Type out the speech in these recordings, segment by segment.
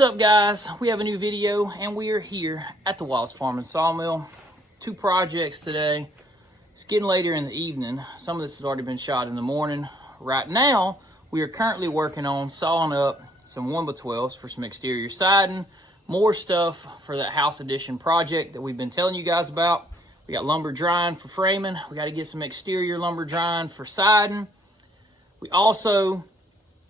What's up, guys? We have a new video and we are here at the Wallace Farm and Sawmill. Two projects today. It's getting later in the evening. Some of this has already been shot in the morning. Right now, we are currently working on sawing up some 1x12s for some exterior siding. More stuff for that house addition project that we've been telling you guys about. We got lumber drying for framing. We got to get some exterior lumber drying for siding. We also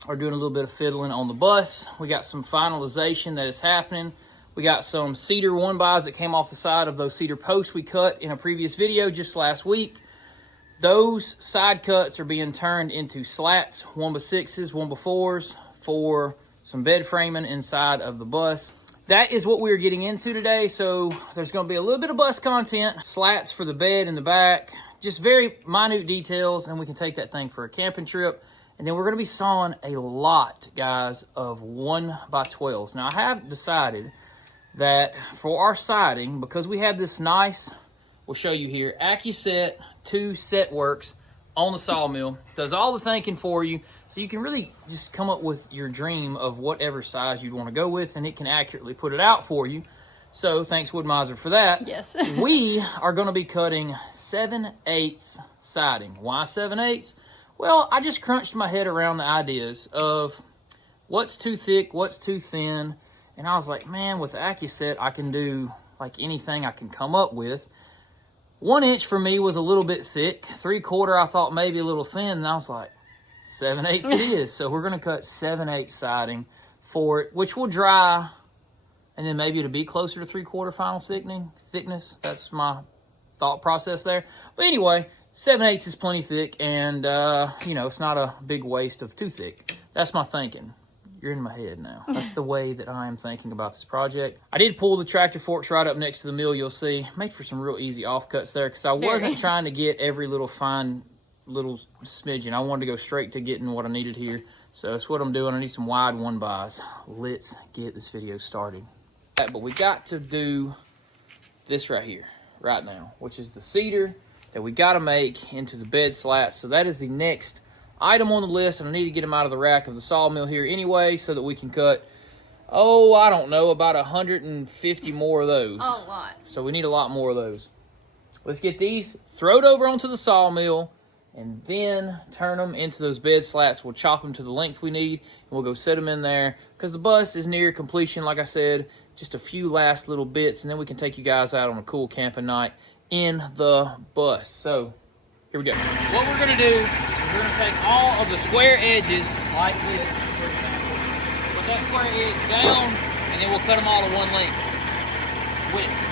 are doing a little bit of fiddling on the bus. We got some finalization that is happening. We got some cedar 1x that came off the side of those cedar posts we cut in a previous video just last week. Those side cuts are being turned into slats, 1x6s, 1x4s for some bed framing inside of the bus. That is what we're getting into today. So there's going to be a little bit of bus content, slats for the bed in the back, just very minute details, and we can take that thing for a camping trip. And then we're going to be sawing a lot, guys, of 1x12s. Now, I have decided that for our siding, because we have this nice, we'll show you here, AccuSet 2 set works on the Sawmill. Does all the thinking for you, so you can really just come up with your dream of whatever size you'd want to go with, and it can accurately put it out for you. So, thanks, Woodmiser, for that. Yes. We are going to be cutting 7/8 siding. Why 7/8? Well, I just crunched my head around the ideas of what's too thick, what's too thin. And I was like, man, with AccuSet, I can do like anything I can come up with. 1 inch for me was a little bit thick. 3/4 I thought maybe a little thin. And I was like, 7/8 it is. So we're going to cut 7/8 siding for it, which will dry. And then maybe it'll be closer to 3/4 final thickness. That's my thought process there. But anyway, 7/8 is plenty thick, and you know, it's not a big waste of too thick. That's my thinking. You're in my head now. That's the way that I am thinking about this project. I did pull the tractor forks right up next to the mill, you'll see. Make for some real easy offcuts there, because I wasn't trying to get every little fine little smidgen. I wanted to go straight to getting what I needed here. So that's what I'm doing. I need some wide 1x. Let's get this video started. But we got to do this right here, right now, which is the cedar that we got to make into the bed slats. So that is the next item on the list, and I need to get them out of the rack of the sawmill here anyway, so that we can cut, oh, I don't know, about 150 more of those. A lot. So we need a lot more of those. Let's get these, throw it over onto the sawmill, and then turn them into those bed slats. We'll chop them to the length we need, and we'll go set them in there, because the bus is near completion, like I said. Just a few last little bits, and then we can take you guys out on a cool camping night in the bus. So here we go. What we're going to do is we're going to take all of the square edges like this, for example. Put that square edge down, and then we'll cut them all to one length. Width.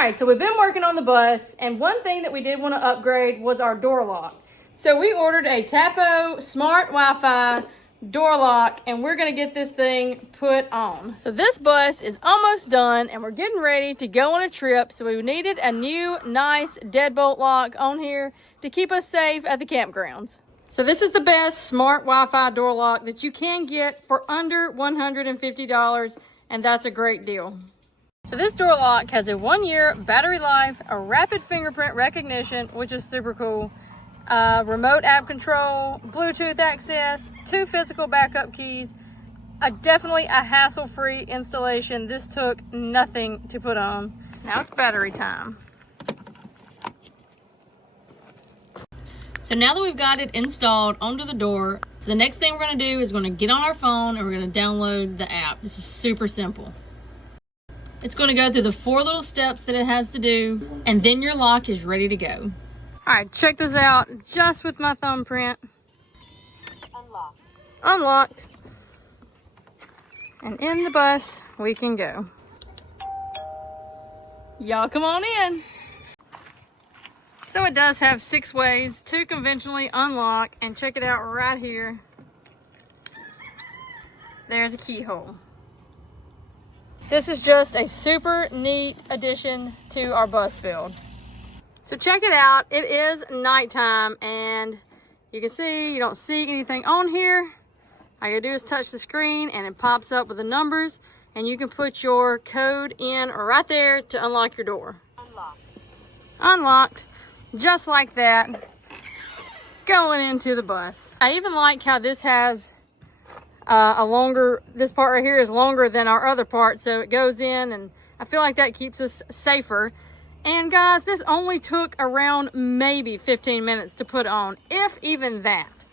right, so we've been working on the bus, and one thing that we did want to upgrade was our door lock. So we ordered a Tapo smart Wi-Fi door lock, and we're gonna get this thing put on. So this bus is almost done, and we're getting ready to go on a trip. So we needed a new, nice deadbolt lock on here to keep us safe at the campgrounds. So this is the best smart Wi-Fi door lock that you can get for under $150, and that's a great deal. So this door lock has a 1-year battery life, a rapid fingerprint recognition, which is super cool, remote app control, Bluetooth access, 2 physical backup keys, definitely a hassle-free installation. This took nothing to put on. Now it's battery time. So now that we've got it installed onto the door, so the next thing we're going to do is going to get on our phone and we're going to download the app. This is super simple. It's going to go through the 4 little steps that it has to do, and then your lock is ready to go. All right, check this out, just with my thumbprint. Unlocked. Unlocked. And in the bus, we can go. Y'all come on in. So it does have 6 ways to conventionally unlock, and check it out right here. There's a keyhole. This is just a super neat addition to our bus build. So check it out. It is nighttime, and you can see you don't see anything on here. All you gotta do is touch the screen and it pops up with the numbers, and you can put your code in right there to unlock your door. Unlocked. Unlocked. Just like that, going into the bus. I even like how this has this part right here is longer than our other part, so it goes in, and I feel like that keeps us safer. And guys, this only took around maybe 15 minutes to put on, if even that.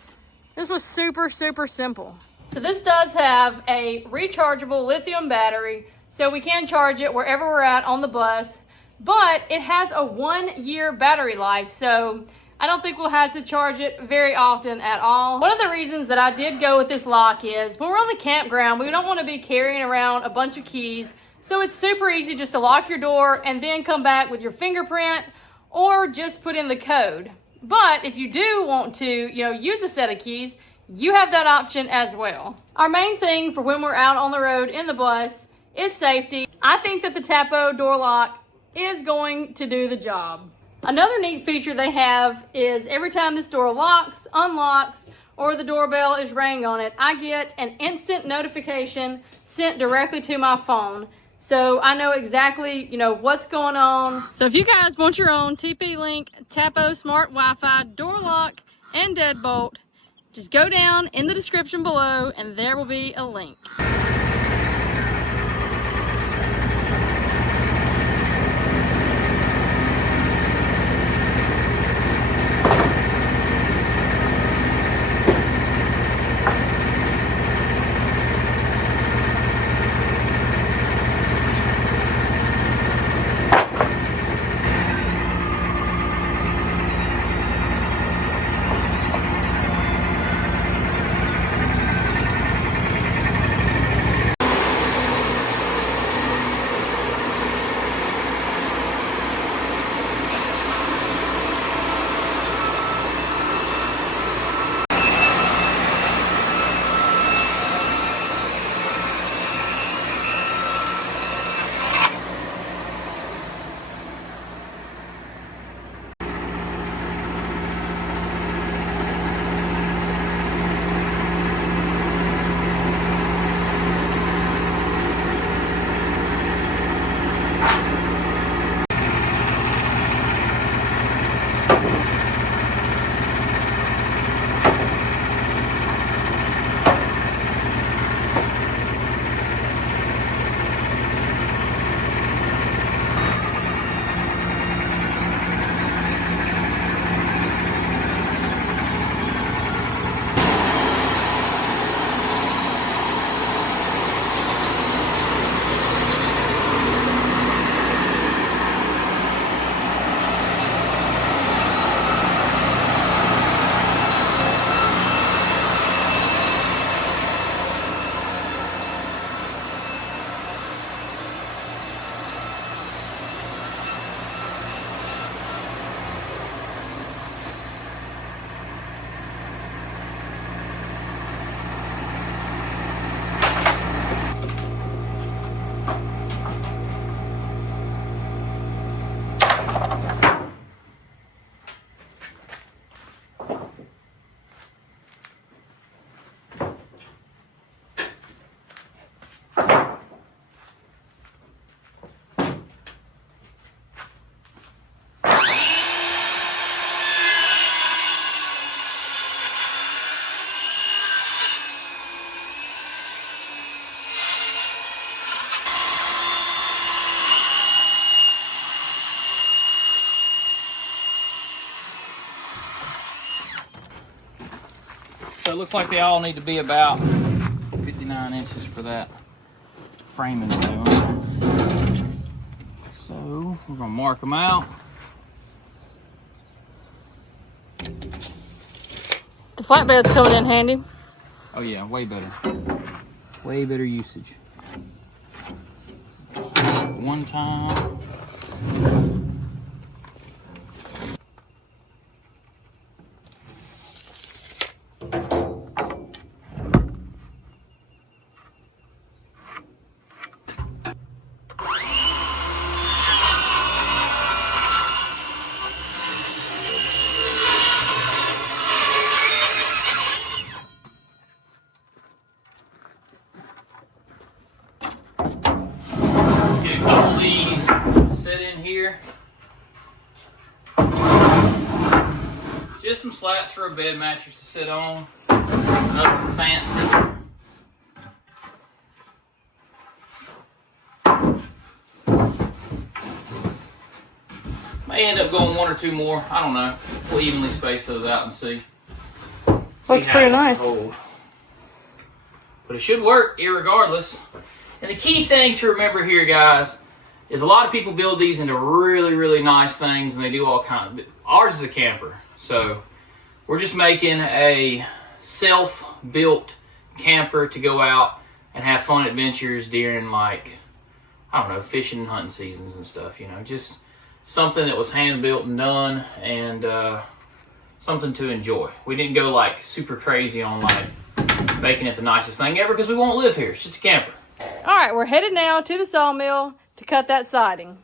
This was super, super simple. So this does have a rechargeable lithium battery, so we can charge it wherever we're at on the bus. But it has a 1-year battery life, so I don't think we'll have to charge it very often at all. One of the reasons that I did go with this lock is when we're on the campground, we don't want to be carrying around a bunch of keys. So it's super easy just to lock your door and then come back with your fingerprint or just put in the code. But if you do want to, use a set of keys, you have that option as well. Our main thing for when we're out on the road in the bus is safety. I think that the Tapo door lock is going to do the job. Another neat feature they have is every time this door locks, unlocks, or the doorbell is rang on it, I get an instant notification sent directly to my phone. So I know exactly, what's going on. So if you guys want your own TP-Link Tapo Smart Wi-Fi door lock and deadbolt, just go down in the description below and there will be a link. looks like they all need to be about 59 inches for that framing to do them. So we're gonna mark them out. The flatbed's coming in handy. Oh yeah, way better. Way better usage. One time. Get a couple of these set in here. Just some slats for a bed mattress to sit on. Nothing fancy. May end up going one or two more. I don't know. We'll evenly space those out and see. Looks pretty nice. But it should work irregardless. And the key thing to remember here, guys, is a lot of people build these into really, really nice things, and they do all kinds. Ours is a camper, so we're just making a self-built camper to go out and have fun adventures during, like, I don't know, fishing and hunting seasons and stuff. You know, just something that was hand-built and done, and something to enjoy. We didn't go like super crazy on like making it the nicest thing ever because we won't live here. It's just a camper. All right, we're headed now to the sawmill to cut that siding.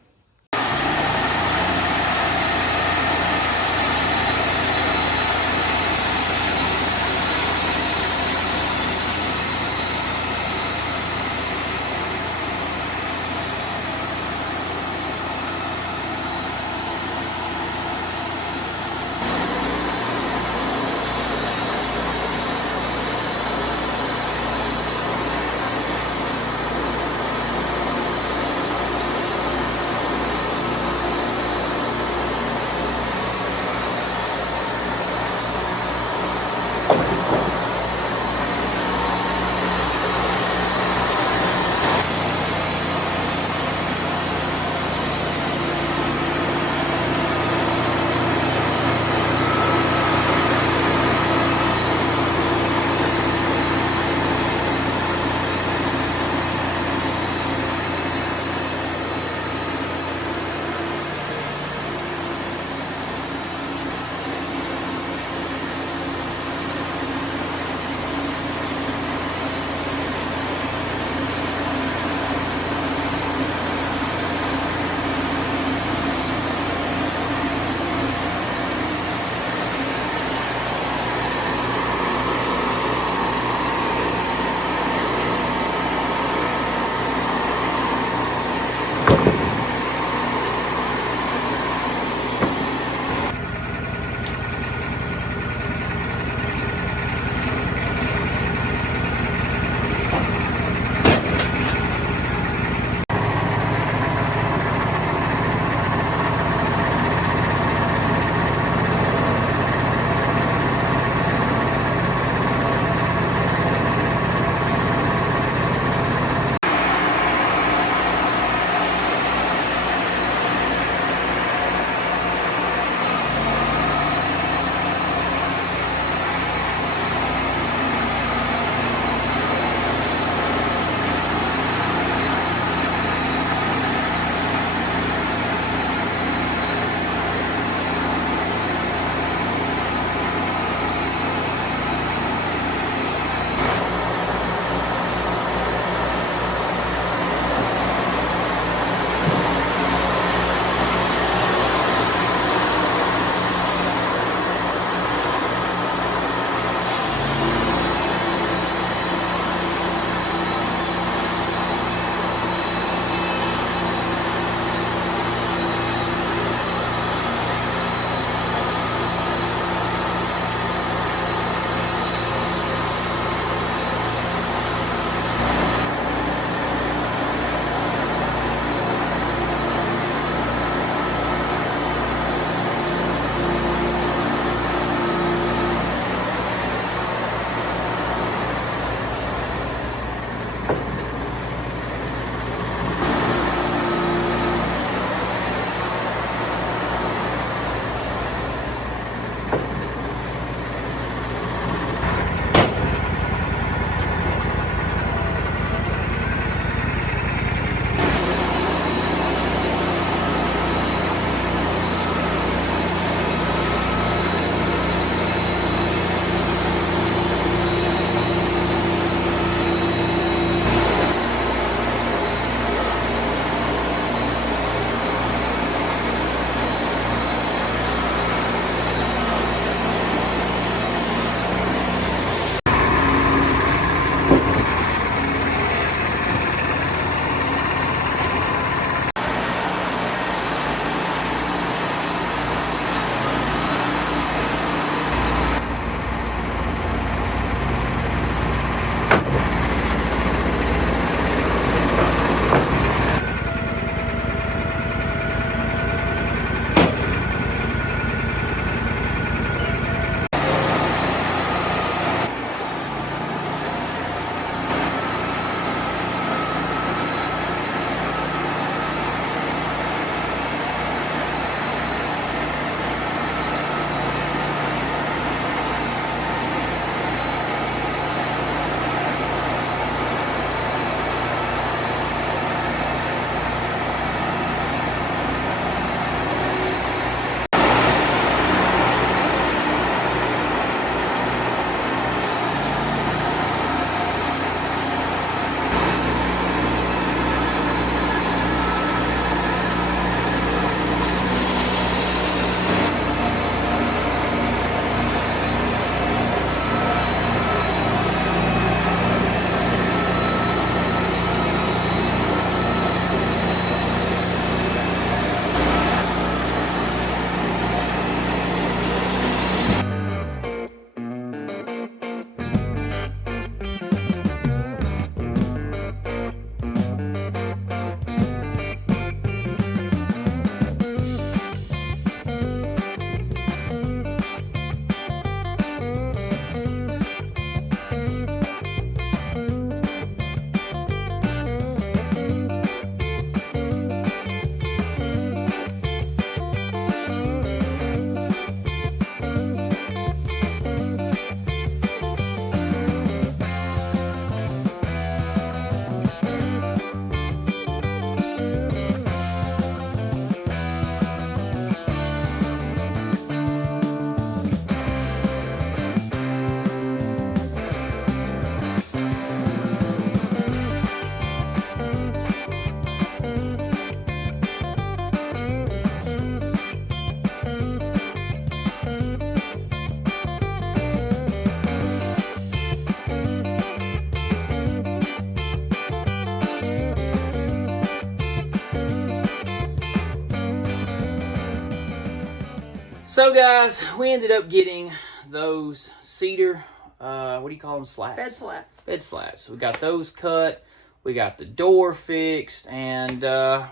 So guys, we ended up getting those cedar, what do you call them, slats? Bed slats. Bed slats. We got those cut. We got the door fixed, and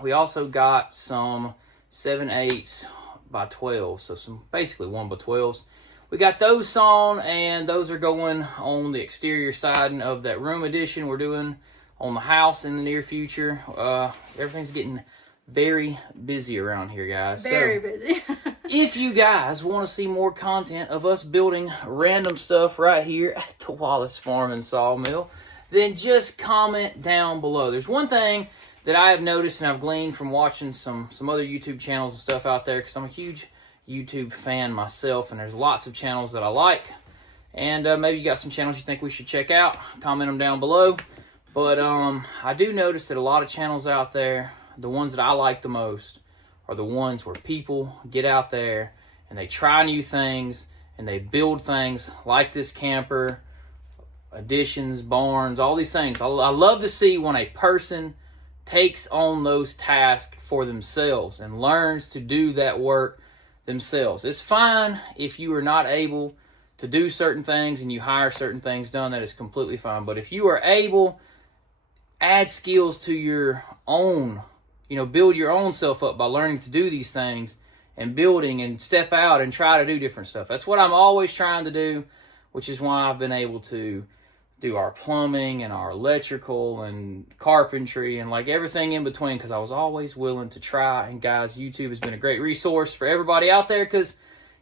we also got some 7/8 by 12, so some basically 1 by 12s. We got those sawn, and those are going on the exterior siding of that room addition we're doing on the house in the near future. Everything's getting very busy around here, guys. Very busy. If you guys want to see more content of us building random stuff right here at the Wallace Farm and Sawmill, then just comment down below. There's one thing that I have noticed and I've gleaned from watching some other YouTube channels and stuff out there, because I'm a huge YouTube fan myself, and there's lots of channels that I like. And maybe you got some channels you think we should check out. Comment them down below. But I do notice that a lot of channels out there, the ones that I like the most, are the ones where people get out there and they try new things and they build things like this camper, additions, barns, all these things. I love to see when a person takes on those tasks for themselves and learns to do that work themselves. It's fine if you are not able to do certain things and you hire certain things done. That is completely fine. But if you are able, add skills to your own, build your own self up by learning to do these things and building and step out and try to do different stuff. That's what I'm always trying to do, which is why I've been able to do our plumbing and our electrical and carpentry and like everything in between, because I was always willing to try. And guys, YouTube has been a great resource for everybody out there, because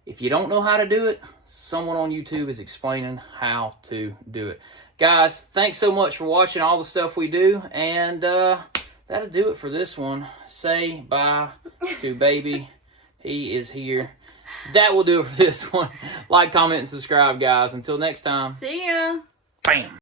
if you don't know how to do it, someone on YouTube is explaining how to do it. Guys, thanks so much for watching all the stuff we do, and that'll do it for this one. Say bye to baby. He is here. That will do it for this one. Like, comment, and subscribe, guys. Until next time. See ya. Bam.